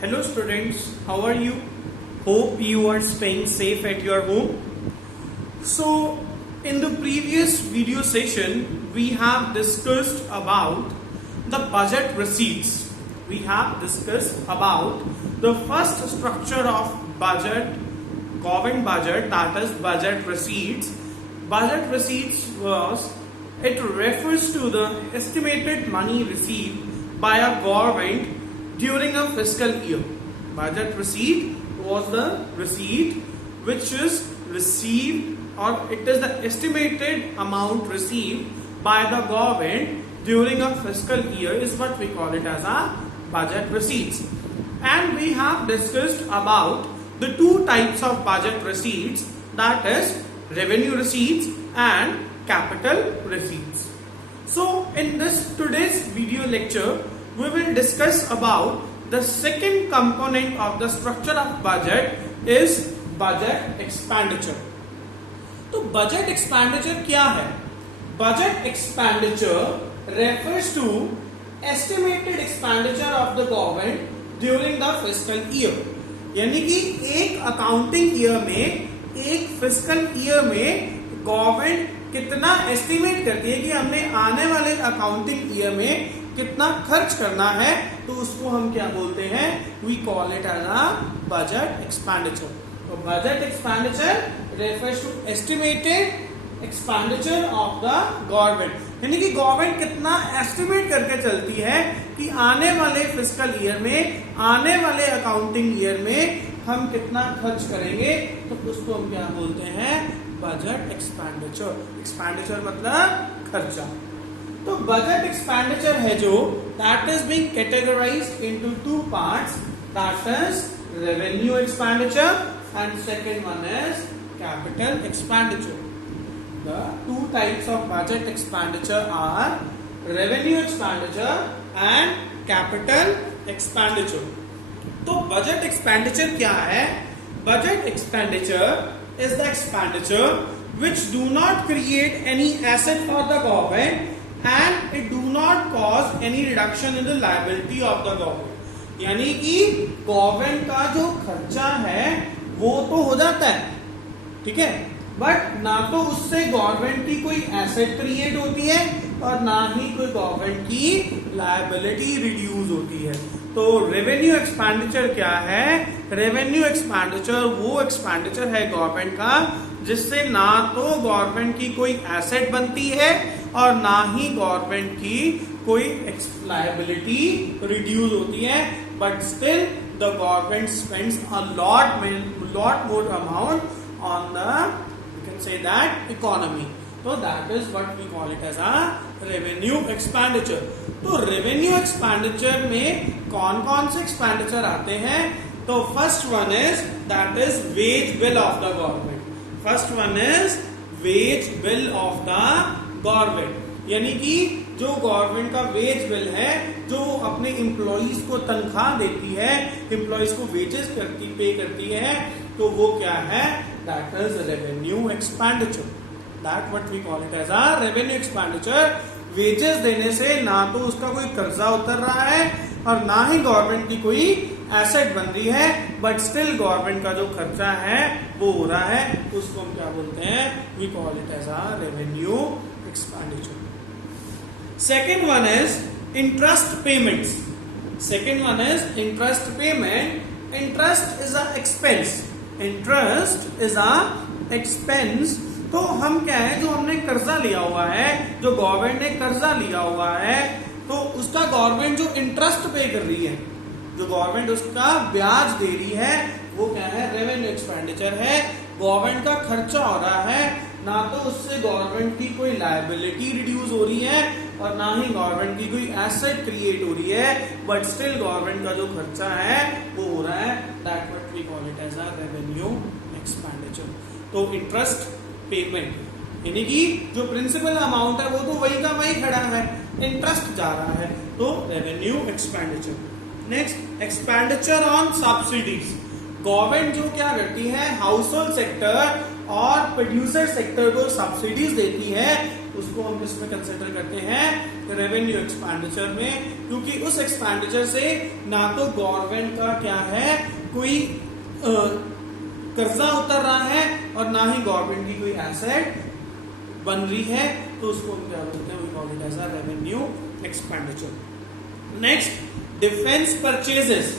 Hello students, how are you? Hope you are staying safe at your home. So in the previous video session we have discussed about the budget receipts. We have discussed about the first structure of budget, government budget, that is budget receipts. Budget receipts it refers to the estimated money received by a government during a fiscal year. Budget receipt was the receipt which is received, or it is the estimated amount received by the government during a fiscal year is what we call it as a budget receipts. And we have discussed about the two types of budget receipts, that is revenue receipts and capital receipts. So in this today's video lecture we will discuss about the second component of the structure of budget is budget expenditure. तो budget expenditure क्या है? Budget expenditure refers to estimated expenditure of the government during the fiscal year. यानी कि एक accounting year में, एक fiscal year में government कितना एस्टिमेट करती है कि हमने आने वाले अकाउंटिंग ईयर में कितना खर्च करना है, तो उसको हम क्या बोलते हैं? We call it as a budget expenditure. तो budget expenditure refers to estimated expenditure of the government. यानी कि गवर्नमेंट कितना एस्टिमेट करके चलती है कि आने वाले फिस्कल ईयर में, आने वाले अकाउंटिंग ईयर में हम कितना खर्च करेंगे, तो उसको हम क्या बोलते हैं? Budget expenditure. एक्सपेंडिचर मतलब खर्चा. तो बजट एक्सपेंडिचर है जो that is being categorised into two parts, that is revenue expenditure and second one is capital expenditure. The two types of budget expenditure are revenue expenditure and capital expenditure. तो budget expenditure क्या है? Budget expenditure is the expenditure which do not create any asset for the government and it do not cause any reduction in the liability of the government. यानी कि government का जो खर्चा है वो तो हो जाता है, ठीक है, बट ना तो उससे गवर्नमेंट की कोई एसेट क्रिएट होती है और ना ही कोई गवर्नमेंट की लायबिलिटी रिड्यूस होती है. तो रेवेन्यू एक्सपेंडिचर क्या है? रेवेन्यू एक्सपेंडिचर वो एक्सपेंडिचर है गवर्नमेंट का जिससे ना तो गवर्नमेंट की कोई एसेट बनती है और ना ही गवर्नमेंट की कोई लायबिलिटी रिड्यूस होती है, but still the government spends a lot more amount on the, you can say that, economy. So that is what we call it as a revenue expenditure. तो revenue expenditure में कौन कौन से expenditure आते हैं? तो first one is that is wage bill of the government. First one is wage bill of the government. यानी कि जो गवर्नमेंट का वेज बिल है, जो अपने एम्प्लॉइज को तनख्वाह देती है, एम्प्लॉइज को वेजेस पे करती है, तो वो क्या है? That is revenue expenditure. That what we call it as a revenue expenditure. Wages देने से ना तो उसका कोई कर्जा उतर रहा है और ना ही गवर्नमेंट की कोई एसेट बन रही है, बट स्टिल गवर्नमेंट का जो खर्चा है वो हो रहा है, उसको हम क्या बोलते हैं? We call it as a revenue expenditure. Second one is interest payments. Second one is interest payment. Interest is a expense. Interest is a expense. तो हम क्या है, जो हमने कर्जा लिया हुआ है, जो गवर्नमेंट ने कर्जा लिया हुआ है, तो उसका गवर्नमेंट जो इंटरेस्ट पे कर रही है, जो गवर्नमेंट उसका ब्याज दे रही है, वो क्या है? रेवेन्यू एक्सपेंडिचर है. गवर्नमेंट का खर्चा हो रहा है, ना तो उससे गवर्नमेंट की कोई लायबिलिटी रिड्यूस हो रही है और ना ही गवर्नमेंट की कोई एसेट क्रिएट हो रही है, बट स्टिल गवर्नमेंट का जो खर्चा है वो हो रहा है. That what we call it as a revenue expenditure. तो इंटरेस्ट पेमेंट यानी कि जो प्रिंसिपल अमाउंट है वो तो वही का वही खड़ा है, इंटरेस्ट जा रहा है, तो revenue expenditure. Next, expenditure on subsidies. Government जो क्या करती है, हाउस होल्ड सेक्टर और प्रोड्यूसर सेक्टर को सब्सिडीज देती है, उसको हम किसमें कंसिडर करते हैं, रेवेन्यू एक्सपेंडिचर में, क्योंकि उस एक्सपेंडिचर से ना तो गवर्नमेंट का क्या है कोई कर्जा उतर रहा है और ना ही गवर्नमेंट की कोई एसेट बन रही है, तो उसको हम क्या बोलते हैं, we call it as a revenue expenditure. Next, defence purchases.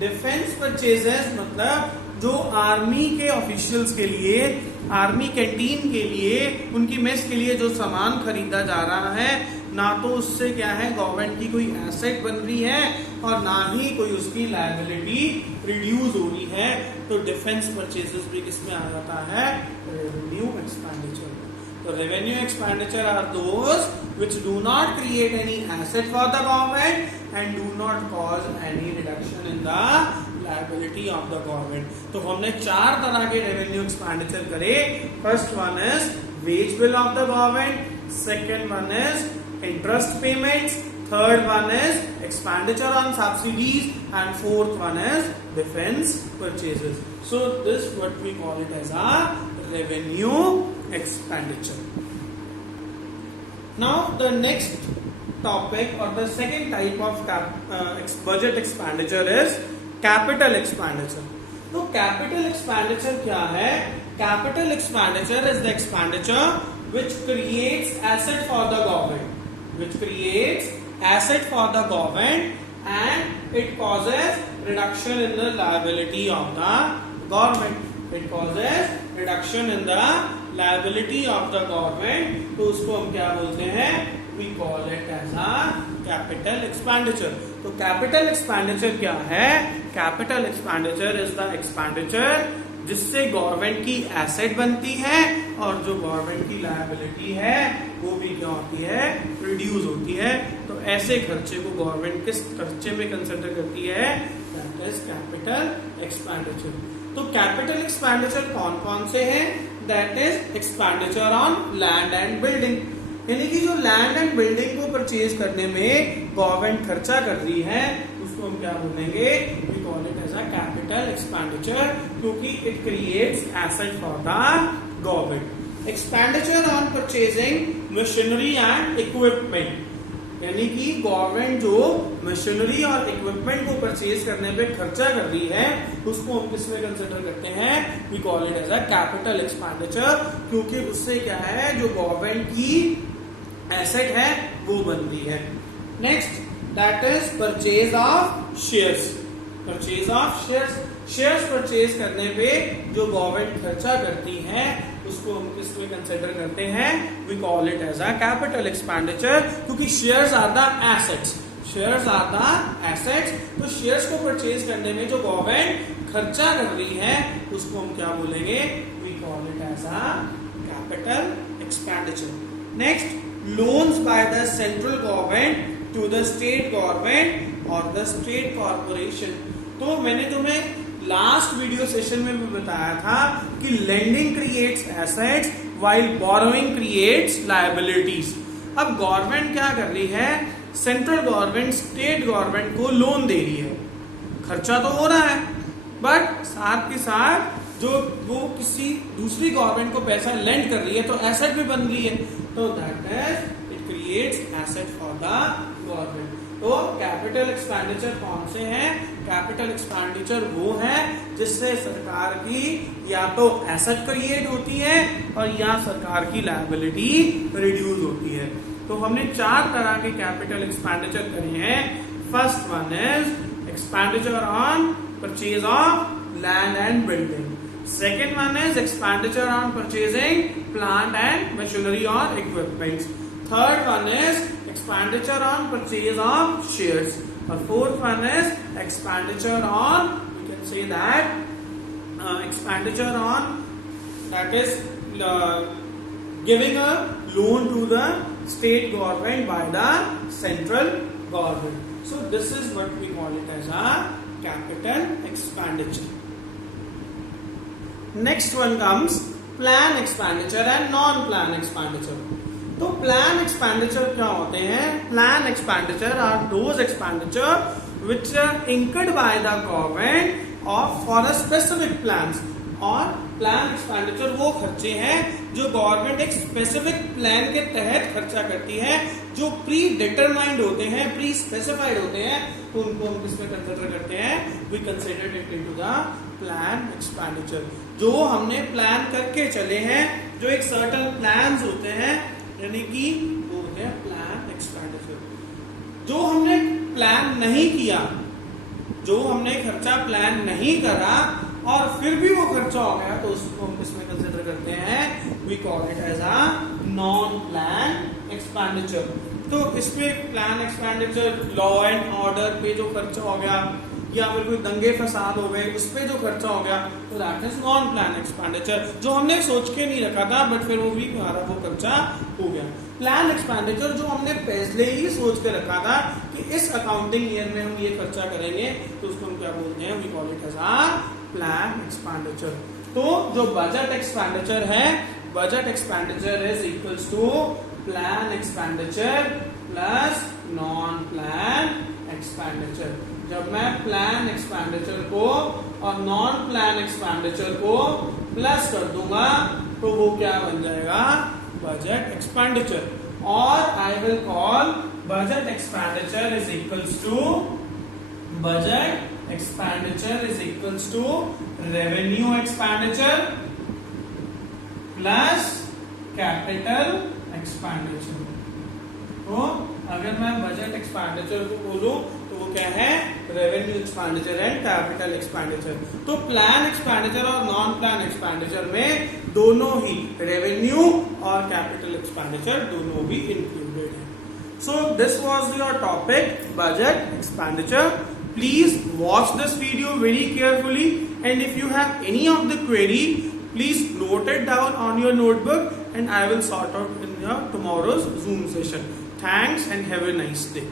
Defence purchases मतलब जो आर्मी के ऑफिशियल्स के लिए, आर्मी कैंटीन के लिए, उनकी मेस के लिए जो सामान खरीदा जा रहा है, ना तो उससे क्या है गवर्नमेंट की कोई एसेट बन रही है और ना ही कोई उसकी लायबिलिटी रिड्यूस हो रही है, तो डिफेंस परचेजेस भी किसमें आ जाता है, रेवेन्यू एक्सपेंडिचर। तो revenue expenditure are those which do not create any asset for the government and do not cause any reduction in the liability of the government। तो हमने 4 तरह के रेवेन्यू एक्सपेंडिचर करे। First one is wage bill of the government, second one is interest payments, third one is expenditure on subsidies and fourth one is defence purchases. So this what we call it as a revenue expenditure। Now the next topic or the second type of budget expenditure is capital expenditure। तो capital expenditure क्या है? Capital expenditure is the expenditure which creates asset for the government, which creates asset for the government and it causes reduction in the liability of the government। It causes reduction in the liability of the government, तो उसको हम क्या बोलते हैं, we call it as a capital expenditure। तो capital expenditure क्या है? Capital expenditure is the expenditure जिससे गवर्नमेंट की एसेट बनती है और जो गवर्नमेंट की लायबिलिटी है वो भी क्या होती है, रिड्यूस होती है। तो ऐसे खर्चे को गवर्नमेंट किस खर्चे में कंसिडर करती है, दैट इज कैपिटल एक्सपेंडिचर। तो कैपिटल एक्सपेंडिचर कौन कौन से हैं, that is expenditure on land and building, यानी कि जो लैंड एंड बिल्डिंग को परचेज करने में गवर्नमेंट खर्चा कर रही है उसको हम क्या बोलेंगे, we call it as a capital expenditure, क्योंकि it creates asset for the government. Expenditure on purchasing machinery and equipment, यानी कि गवर्नमेंट जो मशीनरी और इक्विपमेंट को परचेज करने पे खर्चा कर रही है उसको हम किसमें कंसिडर करते हैं, we call it as a capital expenditure, क्योंकि उससे क्या है जो गवर्नमेंट की एसेट है वो बन रही है। Next, that is purchase of shares. Purchase of shares, shares purchase करने पे जो गवर्नमेंट खर्चा करती है उसको हम किसमें कंसिडर करते हैं, we call it as a capital expenditure, क्योंकि shares are the assets, shares are the assets. तो शेयर्स को परचेज करने में जो गवर्नमेंट खर्चा कर रही है उसको हम क्या बोलेंगे, we call it as a capital expenditure. Next, loans by the central government to the state government और द स्टेट कॉर्पोरेशन। तो मैंने तुम्हें लास्ट वीडियो सेशन में भी बताया था कि lending creates assets while borrowing creates liabilities. अब गवर्नमेंट क्या कर रही है, सेंट्रल गवर्नमेंट स्टेट गवर्नमेंट को लोन दे रही है, खर्चा तो हो रहा है बट साथ के साथ जो वो किसी दूसरी गवर्नमेंट को पैसा लेंड कर रही है तो एसेट भी बन रही है, तो that is it creates asset for the government. तो कैपिटल एक्सपेंडिचर कौन से हैं, कैपिटल एक्सपेंडिचर वो है जिससे सरकार की या तो एसेट क्रिएट होती है और या सरकार की लायबिलिटी रिड्यूस होती है। तो हमने 4 तरह के कैपिटल एक्सपेंडिचर करे हैं। First one is expenditure on purchase of land and building, second one is expenditure on purchasing plant and machinery और equipments, third one is expenditure on purchase of shares, और fourth one is expenditure on, we can say that expenditure on, that is giving a loan to the state government by the central government. So this is what we call it as a capital expenditure. Next one comes plan expenditure and non-plan expenditure। तो plan expenditure क्या होते हैं, plan expenditure are those expenditure which are incurred by the government of for a specific plans. और plan expenditure वो खर्चे हैं जो government एक स्पेसिफिक प्लान के तहत खर्चा करती है, जो प्री डिटरमाइंड होते हैं, प्री स्पेसिफाइड होते हैं, तो उनको हम किसमें कंसिडर करते हैं? We consider it into the plan expenditure. जो हमने प्लान करके चले हैं, जो एक सर्टेन प्लान्स होते हैं, यानी कि वो होते हैं प्लान एक्सपेंडिचर। जो हमने प्लान नहीं किया, जो हमने खर्चा प्लान नहीं करा और फिर भी वो खर्चा हो गया, तो उसको हम किसमें कंसिडर करते हैं? We call it as a non plan expenditure. तो इसमें plan expenditure law and order पे जो खर्चा हो गया, या फिर कोई दंगे फसाद हो गए उस पे जो खर्चा हो गया, तो that is non plan expenditure, जो हमने सोच के नहीं रखा था बट फिर वो भी हमारा वो खर्चा हो गया। प्लान एक्सपेंडिचर जो हमने पहले ही सोच के रखा था कि इस अकाउंटिंग ईयर में हम ये खर्चा करेंगे, तो उसको हम क्या बोलते हैं? We call it as a plan expenditure. तो जो बजट एक्सपेंडिचर है, budget expenditure is equals to plan expenditure plus non plan expenditure. जब मैं प्लान एक्सपेंडिचर को और नॉन प्लान एक्सपेंडिचर को प्लस कर दूंगा, तो वो क्या बन जाएगा? Budget expenditure. और I will call budget expenditure is equals to budget expenditure is equals to revenue expenditure plus capital expenditure. तो अगर मैं बजट एक्सपेंडिचर को बोलूं तो वो क्या है? Revenue expenditure and capital expenditure. तो प्लान एक्सपेंडिचर और नॉन प्लान एक्सपेंडिचर में दोनों ही रेवेन्यू और कैपिटल एक्सपेंडिचर दोनों भी इंक्लूडेड है। So this was your topic budget expenditure. Please watch this video very carefully and if you have any of the query, please note it down on your notebook and I will sort out in your tomorrow's Zoom session. Thanks and have a nice day.